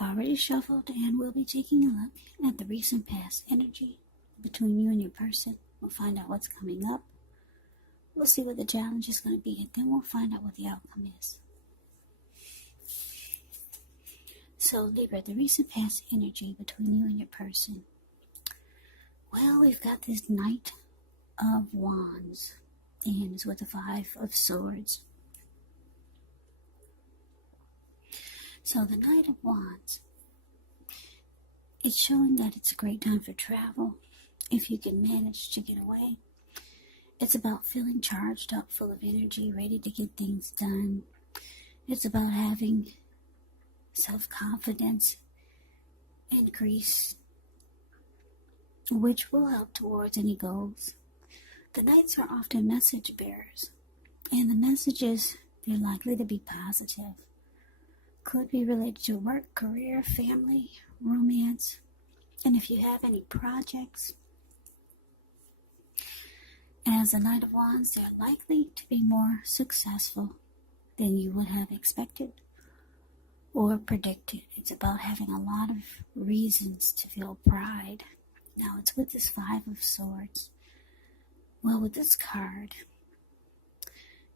I've already shuffled and we'll be taking a look at the recent past energy between you and your person. We'll find out what's coming up. We'll see what the challenge is going to be, and then we'll find out what the outcome is. So, Libra, the recent past energy between you and your person. Well, we've got this Knight of Wands, and it's with the Five of Swords. So, the Knight of Wands, it's showing that it's a great time for travel, if you can manage to get away. It's about feeling charged up, full of energy, ready to get things done. It's about having self-confidence increase, which will help towards any goals. The Knights are often message bearers, and the messages, they're likely to be positive. Could be related to work, career, family, romance, and if you have any projects. As the Knight of Wands, they're likely to be more successful than you would have expected or predicted. It's about having a lot of reasons to feel pride. Now, it's with this Five of Swords. Well, with this card,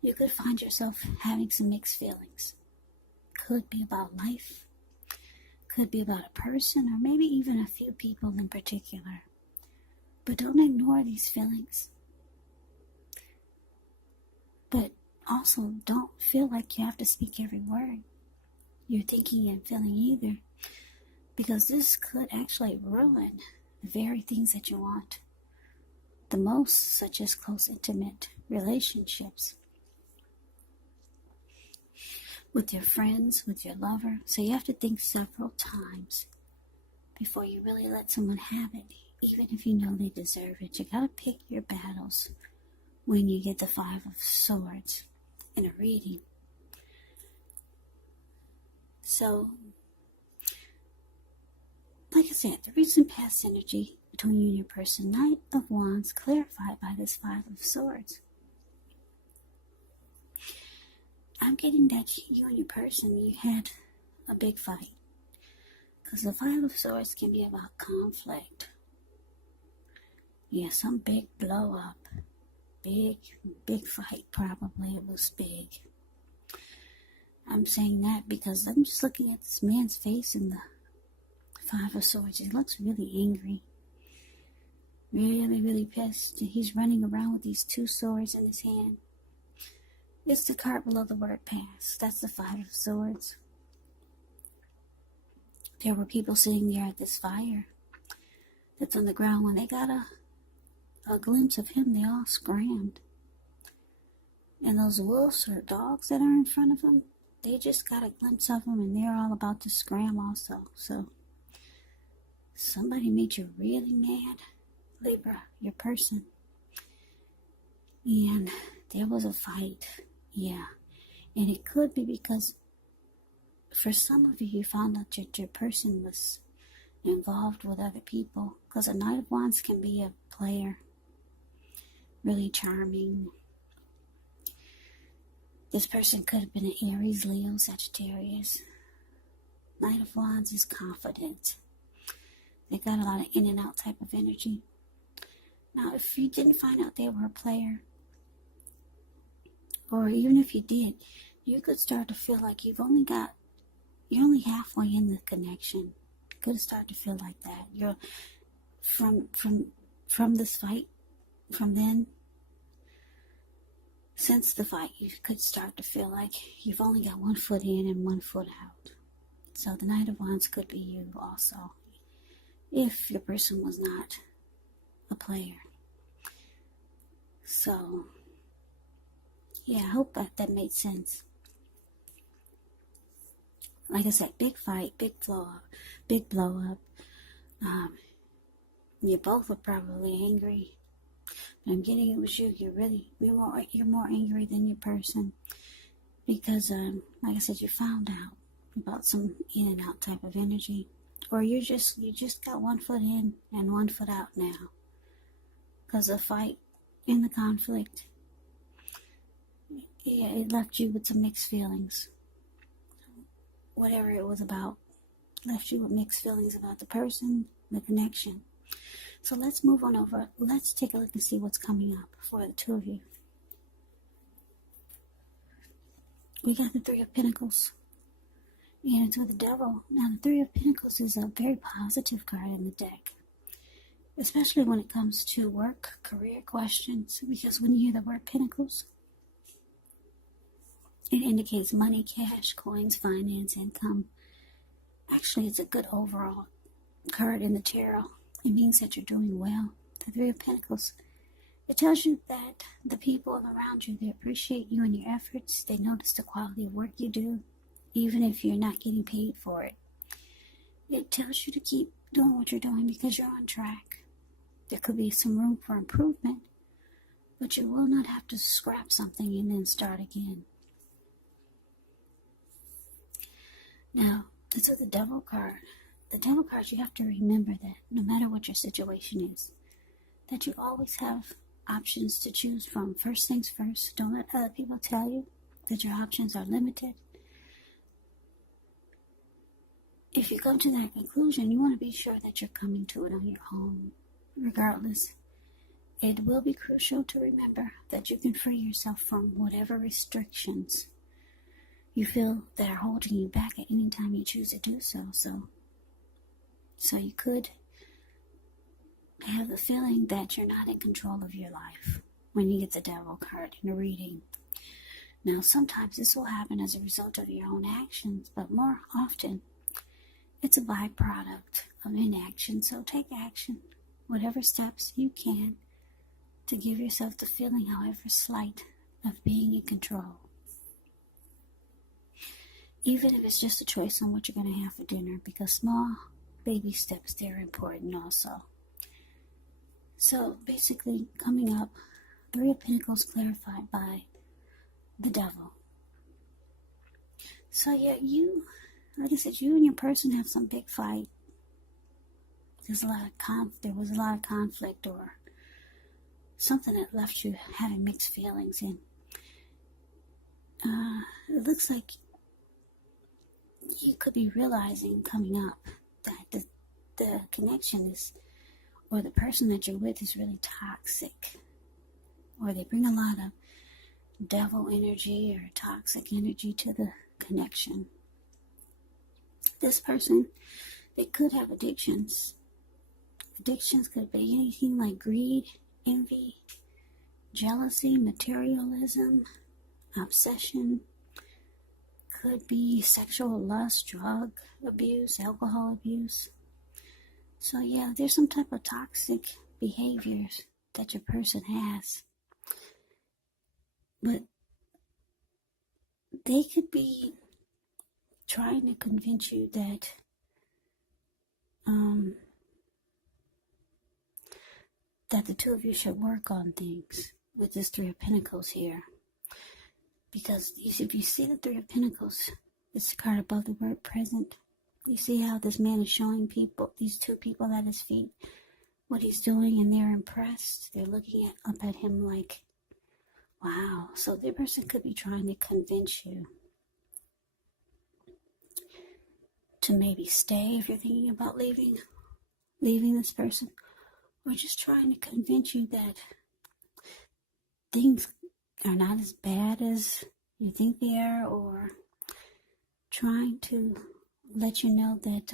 you could find yourself having some mixed feelings. Could be about life, could be about a person, or maybe even a few people in particular. But don't ignore these feelings. But also don't feel like you have to speak every word you're thinking and feeling either, because this could actually ruin the very things that you want the most, such as close, intimate relationships with your friends, with your lover. So you have to think several times before you really let someone have it, even if you know they deserve it. You gotta pick your battles when you get the Five of Swords in a reading. So, like I said, the recent past energy between you and your person, Knight of Wands, clarified by this Five of Swords. I'm getting that you and your person, you had a big fight. Because the Five of Swords can be about conflict. Yeah, some big blow up. Big fight, probably. It was big. I'm saying that because I'm just looking at this man's face in the Five of Swords. He looks really angry. Really pissed. He's running around with these two swords in his hand. It's the card below the word past. That's the Five of Swords. There were people sitting there at this fire that's on the ground. When they got a glimpse of him, they all scrammed. And those wolves or dogs that are in front of them, they just got a glimpse of him and they're all about to scram also. So, somebody made you really mad, Libra, your person. And there was a fight, yeah. And it could be because for some of you, you found out that your person was involved with other people. Because a Knight of Wands can be a player. Really charming. This person could have been an Aries, Leo, Sagittarius. Knight of Wands is confident. They got a lot of in and out type of energy. Now, if you didn't find out they were a player, or even if you did, you could start to feel like you're only halfway in the connection. You could start to feel like that. You're from this fight, from then, since the fight, you could start to feel like you've only got 1 foot in and 1 foot out. So the Knight of Wands could be you also, if your person was not a player. So, yeah, I hope that made sense. Like I said, big fight, big blow up. You both were probably angry. I'm getting it was you. You're more angry than your person because, like I said, you found out about some in and out type of energy, or you just got 1 foot in and 1 foot out now because the fight and the conflict. Yeah, it left you with some mixed feelings. Whatever it was about, left you with mixed feelings about the person, the connection. So let's move on over. Let's take a look and see what's coming up for the two of you. We got the Three of Pentacles. And it's with the Devil. Now, the Three of Pentacles is a very positive card in the deck, especially when it comes to work, career questions, because when you hear the word Pentacles, it indicates money, cash, coins, finance, income. Actually, it's a good overall card in the tarot. It means that you're doing well. The Three of Pentacles, it tells you that the people around you, they appreciate you and your efforts. They notice the quality of work you do, even if you're not getting paid for it. It tells you to keep doing what you're doing because you're on track. There could be some room for improvement, but you will not have to scrap something and then start again. Now, it's with the Devil card. The Devil card, you have to remember that no matter what your situation is, that you always have options to choose from. First things first, don't let other people tell you that your options are limited. If you come to that conclusion, you want to be sure that you're coming to it on your own. Regardless, it will be crucial to remember that you can free yourself from whatever restrictions you feel that are holding you back at any time you choose to do so. So you could have the feeling that you're not in control of your life when you get the Devil card in a reading. Now, sometimes this will happen as a result of your own actions, but more often, it's a byproduct of inaction. So take action, whatever steps you can, to give yourself the feeling, however slight, of being in control. Even if it's just a choice on what you're going to have for dinner, because small baby steps, they're important also. So basically, coming up, Three of Pentacles clarified by the Devil. So yeah, like I said, you and your person have some big fight. There was a lot of conflict or something that left you having mixed feelings. And it looks like you could be realizing coming up that the connection is, or the person that you're with is really toxic, or they bring a lot of devil energy or toxic energy to the connection. This person, they could have addictions. Addictions could be anything like greed, envy, jealousy, materialism, obsession. Could be sexual lust, drug abuse, alcohol abuse. So yeah, there's some type of toxic behaviors that your person has. But they could be trying to convince you that that the two of you should work on things with this Three of Pentacles here. Because if you see the Three of Pentacles, it's the card above the word present. You see how this man is showing these two people at his feet, what he's doing, and they're impressed. They're looking up at him like, wow. So the person could be trying to convince you to maybe stay if you're thinking about leaving this person, or just trying to convince you that things are not as bad as you think they are, or trying to let you know that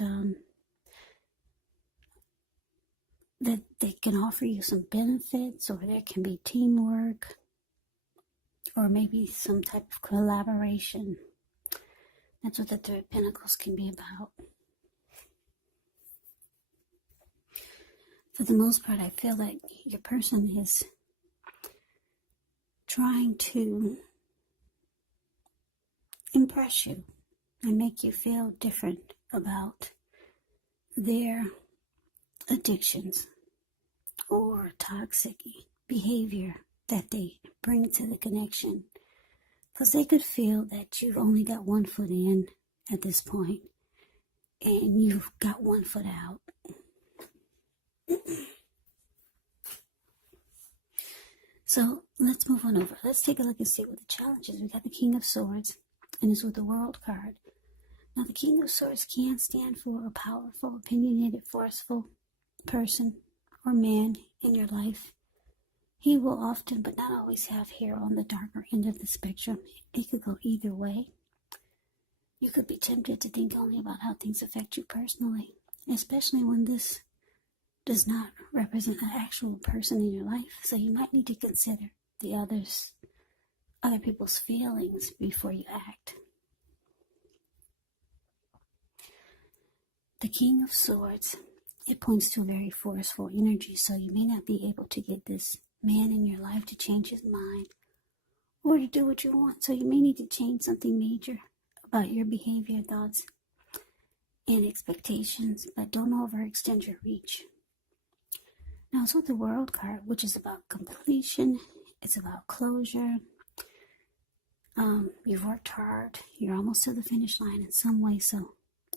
that they can offer you some benefits, or there can be teamwork, or maybe some type of collaboration. That's what the Three of Pentacles can be about. For the most part, I feel like your person is trying to impress you and make you feel different about their addictions or toxic behavior that they bring to the connection. Because they could feel that you've only got one foot in at this point, and you've got one foot out. So let's move on over. Let's take a look and see what the challenge is. We got the King of Swords, and it's with the World card. Now, the King of Swords can stand for a powerful, opinionated, forceful person or man in your life. He will often, but not always, have hair on the darker end of the spectrum. It could go either way. You could be tempted to think only about how things affect you personally, especially when this does not represent an actual person in your life. So you might need to consider the other people's feelings before you act. The King of Swords, it points to a very forceful energy, so you may not be able to get this man in your life to change his mind or to do what you want. So you may need to change something major about your behavior, thoughts, and expectations, but don't overextend your reach. Now, it's with the World card, which is about completion. It's about closure. You've worked hard. You're almost to the finish line in some way, so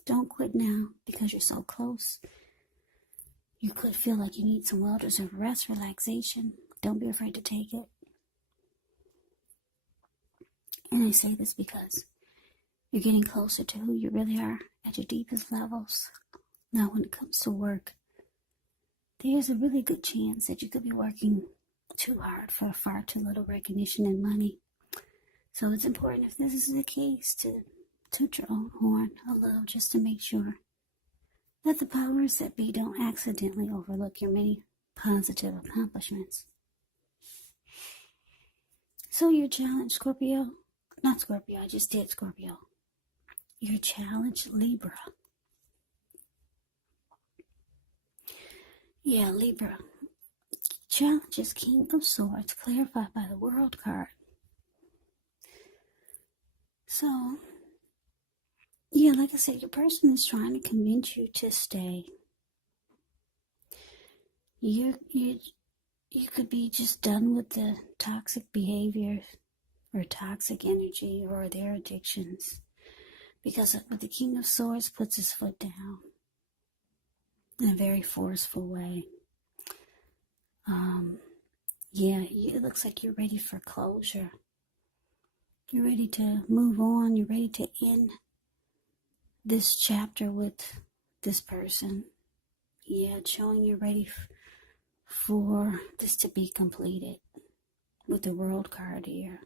don't quit now because you're so close. You could feel like you need some well-deserved rest, relaxation. Don't be afraid to take it. And I say this because you're getting closer to who you really are at your deepest levels. Now, when it comes to work, there's a really good chance that you could be working too hard for far too little recognition and money. So it's important, if this is the case, to toot your own horn a little, just to make sure that the powers that be don't accidentally overlook your many positive accomplishments. So your challenge, Scorpio, not Scorpio, I just did Scorpio. Your challenge, Libra. Yeah, Libra. Challenge is King of Swords, clarified by the World card. So, yeah, like I said, your person is trying to convince you to stay. You could be just done with the toxic behavior or toxic energy or their addictions, because the King of Swords puts his foot down in a very forceful way. It looks like you're ready for closure. You're ready to move on. You're ready to end this chapter with this person. Yeah, it's showing you're ready for this to be completed with the World card here.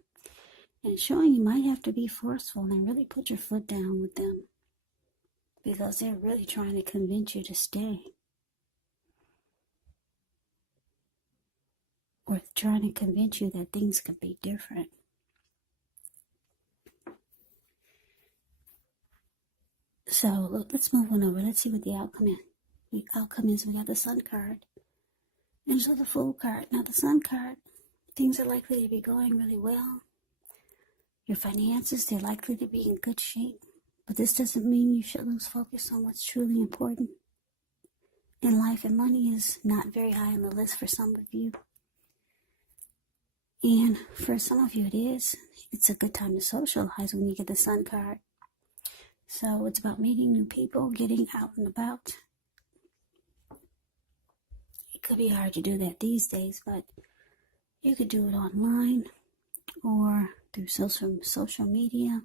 And it's showing you might have to be forceful and really put your foot down with them, because they're really trying to convince you to stay. Or trying to convince you that things could be different. So let's move on over. Let's see what the outcome is. The outcome is we got the Sun card. And so the Fool card. Now the Sun card, things are likely to be going really well. Your finances, they're likely to be in good shape. But this doesn't mean you should lose focus on what's truly important in life. And money is not very high on the list for some of you. And for some of you it is. It's a good time to socialize when you get the Sun card. So it's about meeting new people, getting out and about. It could be hard to do that these days, but you could do it online or through social media.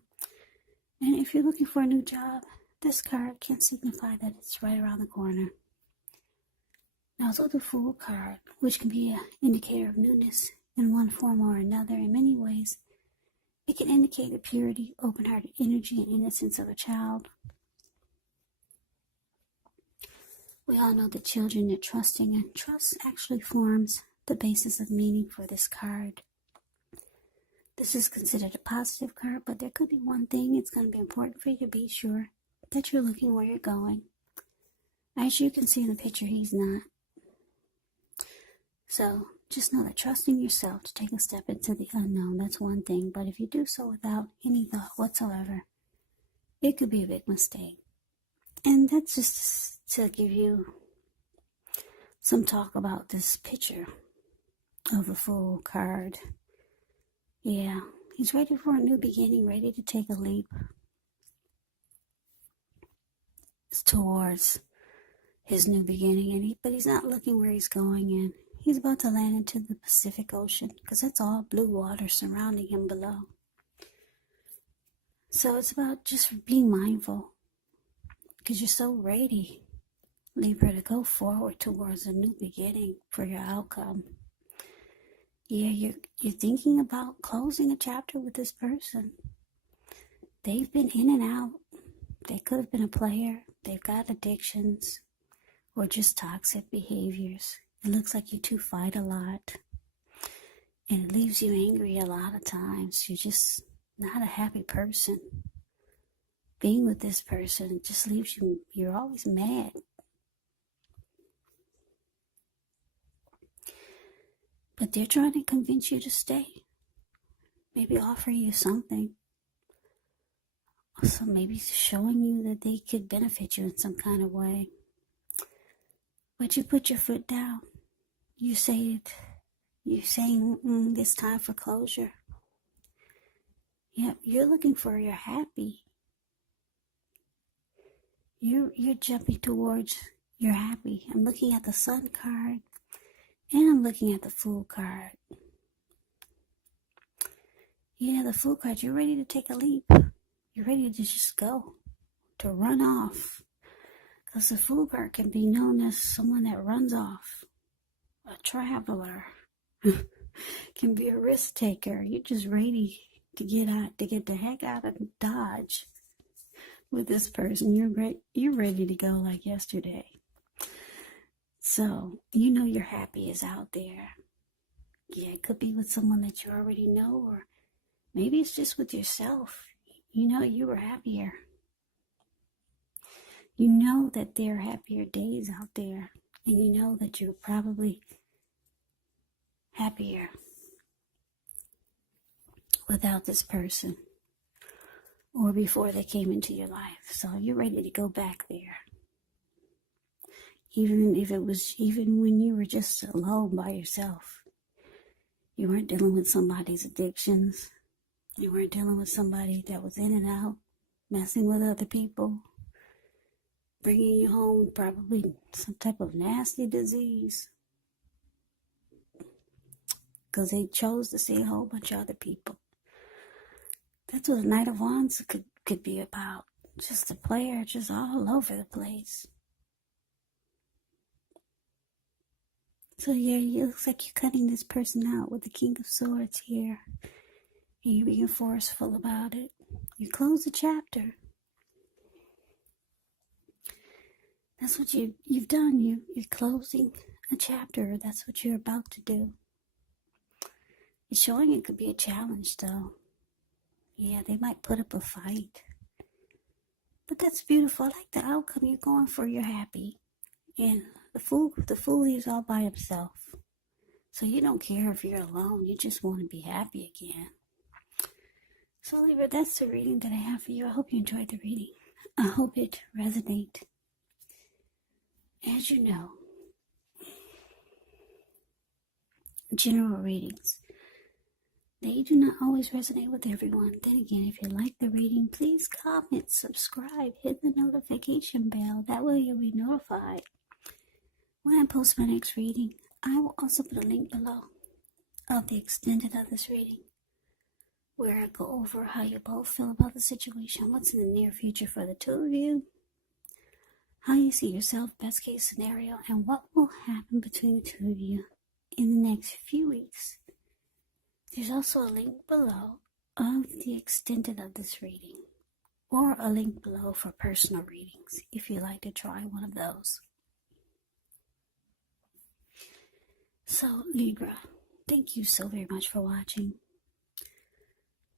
And if you're looking for a new job, this card can signify that it's right around the corner. Now, it's the Fool card, which can be an indicator of newness in one form or another. In many ways, it can indicate the purity, open-hearted energy, and innocence of a child. We all know that children are trusting, and trust actually forms the basis of meaning for this card. This is considered a positive card, but there could be one thing. It's going to be important for you to be sure that you're looking where you're going. As you can see in the picture, he's not. So just know that trusting yourself to take a step into the unknown, that's one thing. But if you do so without any thought whatsoever, it could be a big mistake. And that's just to give you some talk about this picture of the Fool card. Yeah, he's ready for a new beginning, ready to take a leap towards his new beginning. But he's not looking where he's going in. He's about to land into the Pacific Ocean, because that's all blue water surrounding him below. So it's about just being mindful because you're so ready, Libra, to go forward towards a new beginning for your outcome. Yeah, you're thinking about closing a chapter with this person. They've been in and out. They could have been a player. They've got addictions or just toxic behaviors. It looks like you two fight a lot. And it leaves you angry a lot of times. You're just not a happy person. Being with this person just leaves you, you're always mad. But they're trying to convince you to stay. Maybe offer you something. So maybe showing you that they could benefit you in some kind of way. But you put your foot down. You say it. You're saying it's time for closure. Yep, you're looking for your happy. You're jumping towards your happy. I'm looking at the Sun card. And I'm looking at the Fool card. Yeah, the Fool card, you're ready to take a leap. You're ready to just go. To run off. Because the Fool card can be known as someone that runs off. A traveler. Can be a risk taker. You're just ready to get the heck out of Dodge with this person. You're ready to go like yesterday. So, you know your happy is out there. Yeah, it could be with someone that you already know, or maybe it's just with yourself. You know you were happier. You know that there are happier days out there, and you know that you're probably happier without this person or before they came into your life. So you're ready to go back there. Even when you were just alone by yourself. You weren't dealing with somebody's addictions. You weren't dealing with somebody that was in and out, messing with other people, bringing you home probably some type of nasty disease. Because they chose to see a whole bunch of other people. That's what the Knight of Wands could be about. Just a player, just all over the place. So yeah, it looks like you're cutting this person out with the King of Swords here. And you're being forceful about it. You close the chapter. That's what you've done. You're closing a chapter. That's what you're about to do. It's showing it could be a challenge, though. Yeah, they might put up a fight. But that's beautiful. I like the outcome you're going for. You're happy. And the fool leaves all by himself. So you don't care if you're alone. You just want to be happy again. So Libra, that's the reading that I have for you. I hope you enjoyed the reading. I hope it resonates. As you know, general readings, they do not always resonate with everyone. Then again, if you like the reading, please comment, subscribe, hit the notification bell. That way you'll be notified when I post my next reading. I will also put a link below of the extended of this reading, where I go over how you both feel about the situation, what's in the near future for the two of you, how you see yourself, best case scenario, and what will happen between the two of you in the next few weeks. There's also a link below of the extended of this reading, or a link below for personal readings if you'd like to try one of those. So Libra, thank you so very much for watching.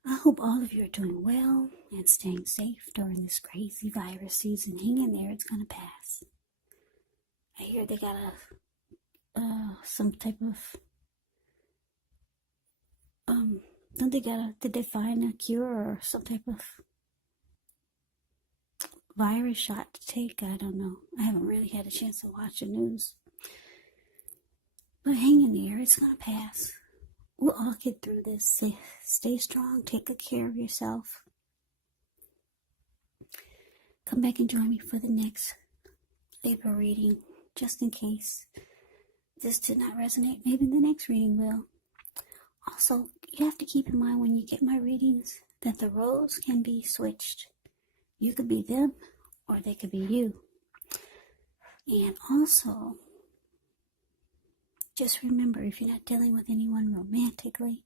I hope all of you are doing well and staying safe during this crazy virus season. Hang in there, it's going to pass. I hear they got some type of, did they find a cure or some type of virus shot to take? I don't know. I haven't really had a chance to watch the news. But hang in there, it's going to pass. We'll all get through this. Stay strong. Take good care of yourself. Come back and join me for the next Libra reading. Just in case this did not resonate, maybe the next reading will. Also, you have to keep in mind when you get my readings that the roles can be switched. You could be them or they could be you. And also, just remember, if you're not dealing with anyone romantically,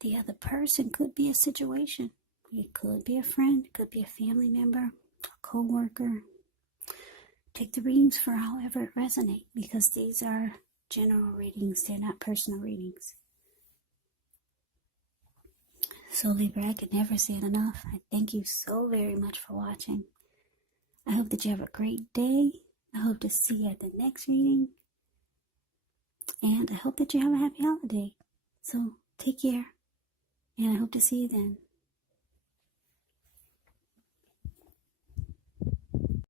the other person could be a situation. It could be a friend, it could be a family member, a co-worker. Take the readings for however it resonates, because these are general readings, they're not personal readings. So Libra, I could never say it enough. I thank you so very much for watching. I hope that you have a great day. I hope to see you at the next reading. And I hope that you have a happy holiday. So take care. And I hope to see you then.